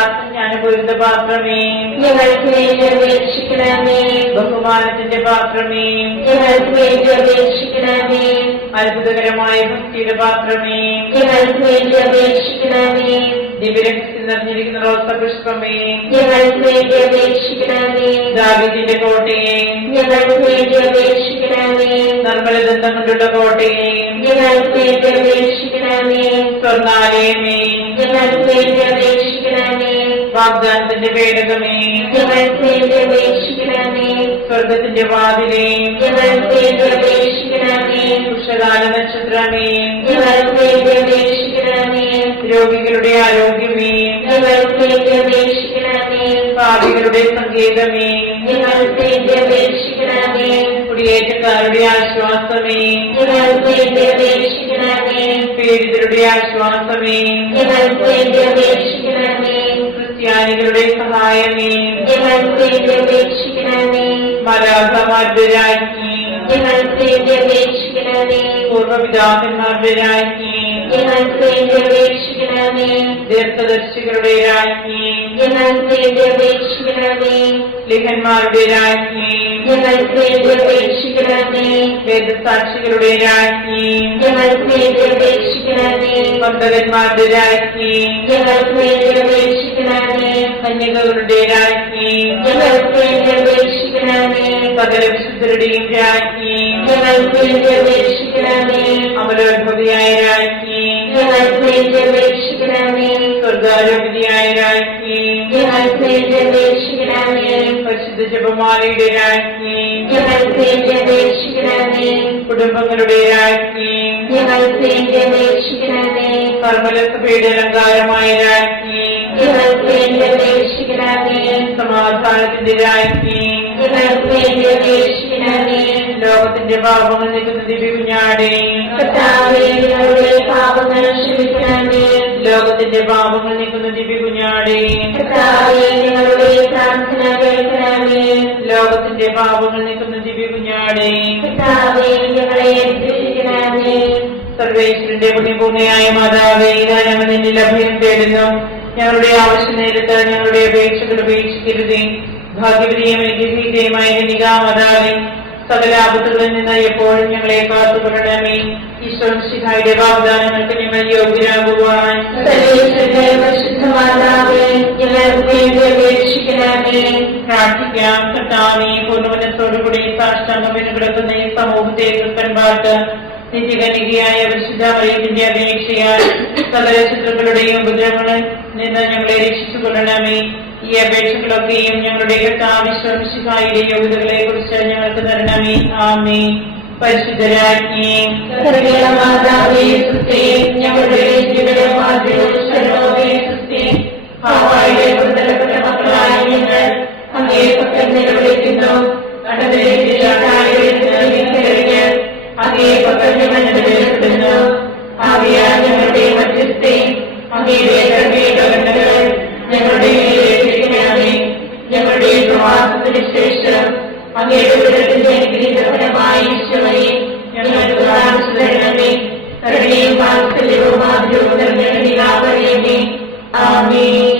ആത്മജ്ഞാനപൂരിത പാത്രമേ, ഞങ്ങൾക്ക് വേണ്ടി അപേക്ഷിക്കണമേ. ബഹുമാനത്തിന്റെ പാത്രമേ, ഞങ്ങൾക്ക് വേണ്ടി അപേക്ഷിക്കണമേ. അത്ഭുതകരമായ ഭക്തിയുടെ പാത്രമേ, ഞങ്ങൾക്ക് വേണ്ടി അപേക്ഷിക്കണമേ. ദിവ്യരഹസ്യം നിറഞ്ഞിരിക്കുന്ന റോസപുഷ്പമേ, ഞങ്ങൾക്ക് വേണ്ടി അപേക്ഷിക്കണമേ. ദാവീദിന്റെ കോട്ടയെ, ഞങ്ങൾക്ക് വേണ്ടി അപേക്ഷിക്കണമേ. നിർമ്മലദന്തം കൊണ്ടുള്ള കോട്ടയെ, ഞങ്ങൾക്ക് വേണ്ടി അപേക്ഷിക്കണമേ. സ്വർണ്ണാലയമേ, ഞങ്ങൾക്ക് വേണ്ടി അപേക്ഷിക്കണമേ. വാഗ്ദാനത്തിന്റെ പേടകമേ, ഞങ്ങൾക്ക് വേണ്ടി അപേക്ഷിക്കണമേ. സ്വർഗത്തിന്റെ വാതിലേ, ഞങ്ങൾക്ക് വേണ്ടി അപേക്ഷിക്കണമേ. ഉഷകാല നക്ഷത്രമേ, ഞങ്ങൾക്ക് വേണ്ടി അപേക്ഷിക്കണമേ. രോഗികളുടെ ആരോഗ്യമേ, ഞങ്ങൾക്ക് വേണ്ടി അപേക്ഷിക്കണമേ. പാപികളുടെ സങ്കേതമേ, ഞങ്ങൾക്ക് വേണ്ടി അപേക്ഷിക്കണമേ. കുടിയേറ്റക്കാരുടെ ആശ്വാസമേ, ഞങ്ങൾക്ക് വേണ്ടി അപേക്ഷിക്കണമേ. പീഡിതരുടെ ആശ്വാസമേ, ഞങ്ങൾക്ക് വേണ്ടി അപേക്ഷിക്കണമേ. ക്രിസ്ത്യാനികളുടെ സഹായമേ, ഞങ്ങൾക്ക് വേണ്ടി അപേക്ഷിക്കണമേ. മലാഖമാരുടെ രാജ്ഞി, ഞങ്ങൾക്ക് വേണ്ടി അപേക്ഷിക്കണമേ. പൂർവ്വപിതാക്കന്മാരുടെ രാജ്ഞി, ഞങ്ങൾക്ക് വേണ്ടി അപേക്ഷിക്കണമേ. ദീർഘദർശികളുടെ രാജ്ഞി, ഞങ്ങൾക്ക് വേണ്ടി അപേക്ഷിക്കണമേ. ലിഖന്മാരുടെ രാജ്ഞി, ഞങ്ങൾക്ക് വേണ്ടി അപേക്ഷിക്കണമേ. വേദസാക്ഷികളുടെ രാജ്ഞി, ഞങ്ങൾക്ക് വേണ്ടി അപേക്ഷിക്കണമേ. ഭക്തന്മാരുടെ രാജ്ഞി, ഞങ്ങൾക്ക് വേണ്ടി അപേക്ഷിക്കണമേ. കന്യകകളുടെ രാജ്ഞി, ഞങ്ങൾക്ക് വേണ്ടി അപേക്ഷിക്കണമേ. സകല വിശുദ്ധരുടെയും രാജ്ഞി, ഞങ്ങൾക്ക് വേണ്ടി അപേക്ഷിക്കണമേ. അമലോത്ഭവിയായ രാജ്ഞി, ഞങ്ങൾക്ക് വേണ്ടി അപേക്ഷിക്കണമേ. സ്വർഗാരോപതിയായ രാജ്ഞി, ഞങ്ങൾക്ക് വേണ്ടി അപേക്ഷിക്കണമേ. പരിശുദ്ധ ജപമാലയുടെ രാജ്ഞി, ഞങ്ങൾക്ക് വേണ്ടി അപേക്ഷിക്കണമേ. കുടുംബങ്ങളുടെ രാജ്ഞി, ഞങ്ങൾക്ക് വേണ്ടി അപേക്ഷിക്കണമേ. കർമ്മലസഭയുടെ അലങ്കാരമായ രാജ്ഞി, ഞങ്ങൾക്ക് വേണ്ടി അപേക്ഷിക്കണമേ. സമാധാനത്തിന്റെ രാജ്ഞി, ഞങ്ങൾക്ക് വേണ്ടി അപേക്ഷിക്കണമേ. ലോകത്തിന്റെ പാപങ്ങൾ നീക്കുന്ന ദിവ്യകുഞ്ഞാടേ, കർത്താവേ, ഞങ്ങളുടെ പാപങ്ങൾ ക്ഷമിക്കണമേ. ലോകത്തിന്റെ പാപങ്ങൾ നീക്കുന്ന ദിവ്യകുഞ്ഞാടേ, കർത്താവേ, ഞങ്ങളുടെ പ്രാർത്ഥന കേൾക്കണമേ. ലോകത്തിന്റെ പാപങ്ങൾ നീക്കുന്ന ദിവ്യകുഞ്ഞാടേ, കർത്താവേ, ഞങ്ങളെ രക്ഷിക്കണമേ. സർവേശ്വരന്റെ പുണ്യപൂർണ്ണയായ മാതാവേ, ഇതാ ഞങ്ങൾ നിന്നിൽ അഭയം തേടുന്നു. ഞങ്ങളുടെ ആവശ്യ നേരത്ത് ഞങ്ങളുടെ അപേക്ഷകൾ ഉപേക്ഷിക്കരുതേ. ഭാഗ്യവതിയും ഐക്യഭീതയുമായ കന്യകാമാതാവേ, സകല ആപത്തുകളിൽ നിന്ന് എപ്പോഴും ഞങ്ങളെ കാത്തുകൊള്ളണമേ. ഈശ്വരന്റെ വാഗ്ദാനങ്ങൾക്ക് ഞങ്ങൾ യോഗ്യരാകുവാൻ സർവേശ്വരന്റെ പരിശുദ്ധ മാതാവേ, ഞങ്ങൾക്ക് വേണ്ടി അപേക്ഷിക്കണമേ. പ്രാർത്ഥിക്കാം. കർത്താവേ, പൂർണ്ണമനത്തോടുകൂടി സാഷ്ടാംഗം കിടക്കുന്ന ഈ സമൂഹത്തെ കൃപൻപാട്ട് നിത്യകന്യകയായ പരിശുദ്ധ മറിയത്തിന്റെ അപേക്ഷയാൽ സകല ശത്രുക്കളുടെയും ഉപദ്രവങ്ങളിൽ നിന്ന് ഞങ്ങളെ രക്ഷിച്ചുകൊള്ളണമേ. ഈ അപേക്ഷകളൊക്കെയും ഞങ്ങളുടെ കർത്താവിശ്വസിഹായുടെ യോഗ്യതകളെ കുറിച്ച് ഞങ്ങൾക്ക് തരണമേ. ആമേൻ. പരിശുദ്ധരാജ്ഞി, മാതാവേ, സ്തുതി. ഞങ്ങളുടെ ഹാവായിലെ പുത്രപ്പെട്ട മക്കളായ ഞങ്ങൾ അങ്ങേ പക്കൽ നിലവിളിക്കുന്നു. അങ്ങേ പക്കൽ ഞങ്ങൾ നിലവിളിക്കുന്നു. ആവിയാ ഞങ്ങളുടെ മധ്യസ്ഥെ, അങ്ങയുടെ കരുണകൾ ഞങ്ങളുടെ മേലേൽപ്പിക്കണമേ. ഞങ്ങളുടെ പ്രവാസത്തിന് ശേഷം അങ്ങയുടെ ഉദരത്തിന്റെ അനുഗ്രഹീതഫലമായ ഈശോയെ ഞങ്ങൾക്ക് കാണിച്ചു തരണമേ. കരുണയും വാത്സല്യവും ആദരവും നിറഞ്ഞ കന്യകാമറിയമേ, ആമേൻ.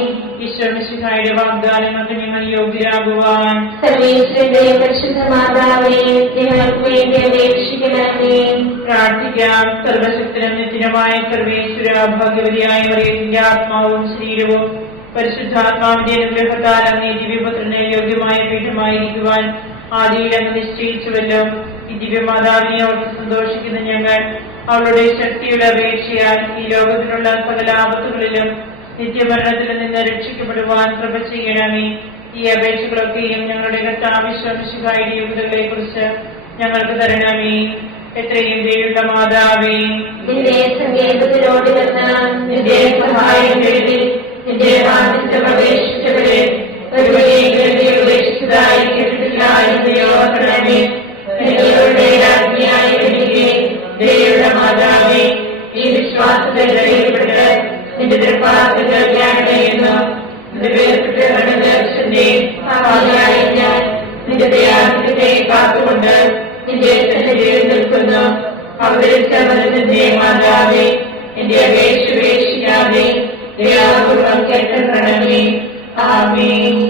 ഈശ്വരന്റെ വാഗ്ദാനങ്ങൾക്ക് ഞങ്ങൾ യോഗ്യരാകുവാൻ സർവേശ്വരന്റെ പരിശുദ്ധ മാതാവേ, ഞങ്ങൾക്ക് വേണ്ടി അപേക്ഷിക്കണമേ. പ്രാർത്ഥിക്കാം. സർവശക്തനും നിത്യനുമായ സർവേശ്വര, ഭാഗ്യവതിയായ മറിയത്തിന്റെ ആത്മാവും ശരീരവും പരിശുദ്ധാത്മാവിന്റെ അനുഗ്രഹത്താൽ അങ്ങേ ദിവ്യപുത്രന് യോഗ്യമായ പീഠമായിരിക്കുവാൻ ആദിയിൽ അങ്ങ് നിശ്ചയിച്ചുവല്ലോ. ദിവ്യമാതാവിനെ ഓർത്ത് സന്തോഷിക്കുന്ന ഞങ്ങൾ അവളുടെ ശക്തിയുടെ അപേക്ഷയാൽ ഈ ലോകത്തിലുള്ള സകല ആപത്തുകളിലും നിത്യമരണത്തിൽ നിന്ന് രക്ഷിക്കപ്പെടുവാൻ കൃപ ചെയ്യണമേ. ഈ അപേക്ഷകളൊക്കെയും ഞങ്ങളുടെ കർത്താവിശ്വാസികളുടെ യോഗ്യതകളെ കുറിച്ച് ഞങ്ങൾക്ക് തരണമേ. എത്രയും ദയുള്ള മാതാവേ, നിന്റെ സങ്കേതത്തിലോട് വന്ന് നിന്റെ സഹായം തേടി നിന്റെ വാദിച്ച് പ്രവേശിച്ചവരെ ഒരുവരെയും ഉപേക്ഷിച്ചതായി കേട്ടിട്ടില്ല എന്ന് ഓർക്കണമേ. നിങ്ങളുടെ രാജ്ഞിയായി വരികയും ദയുള്ള മാതാവേ, ഈ വിശ്വാസത്തിൽ ധൈര്യപ്പെട്ട് നിന്റെ ദൃപ്പാസങ്ങൾ ജ്ഞാനമെന്നു നിന്റെ ദയാദിത്യത്തെ കാത്തുകൊണ്ട് നിന്റെ സന്നിധിയിൽ നിൽക്കുന്നു. അവതരിച്ച മനസ്സിന്റെ മാതാവേ, എന്റെ അപേക്ഷ ഉപേക്ഷിക്കാതെ ദയാപൂർവം കേട്ടണമേ. ആമേൻ.